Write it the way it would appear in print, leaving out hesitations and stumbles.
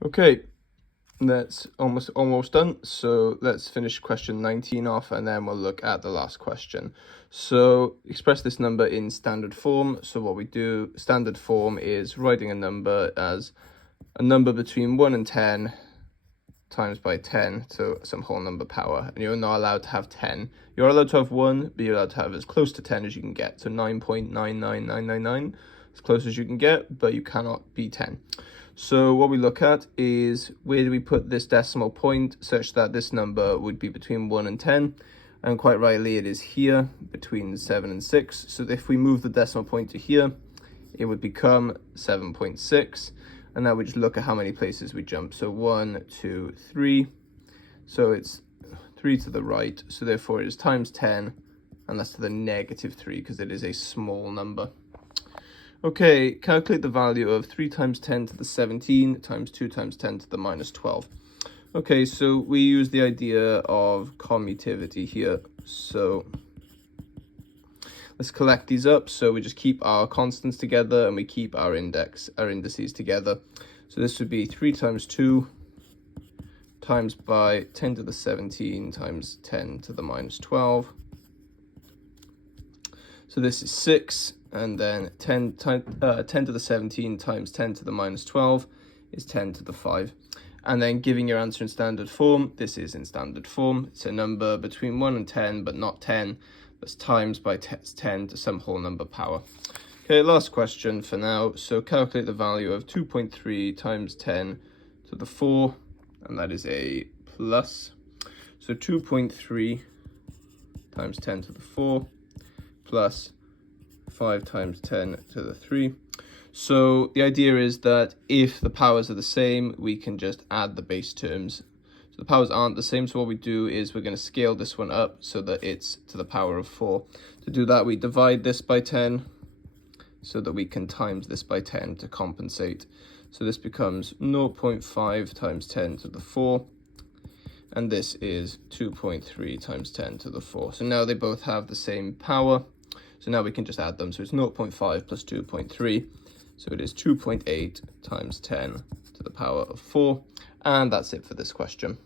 Okay, that's almost done. So let's finish question 19 off, and then we'll look at the last question. So express this number in standard form. So what we do, standard form is writing a number as a number between 1 and 10 times by 10 to some whole number power. And you're not allowed to have 10. You're allowed to have 1, but you're allowed to have as close to 10 as you can get. So 9.99999, as close as you can get, but you cannot be 10. So what we look at is, where do we put this decimal point such that this number would be between 1 and 10? And quite rightly, it is here between 7 and 6. So if we move the decimal point to here, it would become 7.6. And now we just look at how many places we jump. So 1, 2, 3. So it's 3 to the right. So therefore it is times 10, and that's to the -3 because it is a small number. Okay, calculate the value of 3 times 10 to the 17 times 2 times 10 to the -12. Okay, so we use the idea of commutativity here. So let's collect these up. So we just keep our constants together and we keep our indices together. So this would be 3 times 2 times by 10 to the 17 times 10 to the -12. So this is 6, and then 10 to the 17 times 10 to the -12 is 10 to the 5. And then giving your answer in standard form, this is in standard form. It's a number between 1 and 10, but not 10. That's times by 10 to some whole number power. Okay, last question for now. So calculate the value of 2.3 times 10 to the 4, and that is a plus. So 2.3 times 10 to the 4 plus 5 times 10 to the 3. So the idea is that if the powers are the same, we can just add the base terms. So the powers aren't the same, so what we do is we're going to scale this one up so that it's to the power of 4. To do that, we divide this by 10 so that we can times this by 10 to compensate. So this becomes 0.5 times 10 to the 4, and this is 2.3 times 10 to the 4. So now they both have the same power. So now we can just add them. So it's 0.5 plus 2.3. So it is 2.8 times 10 to the power of 4. And that's it for this question.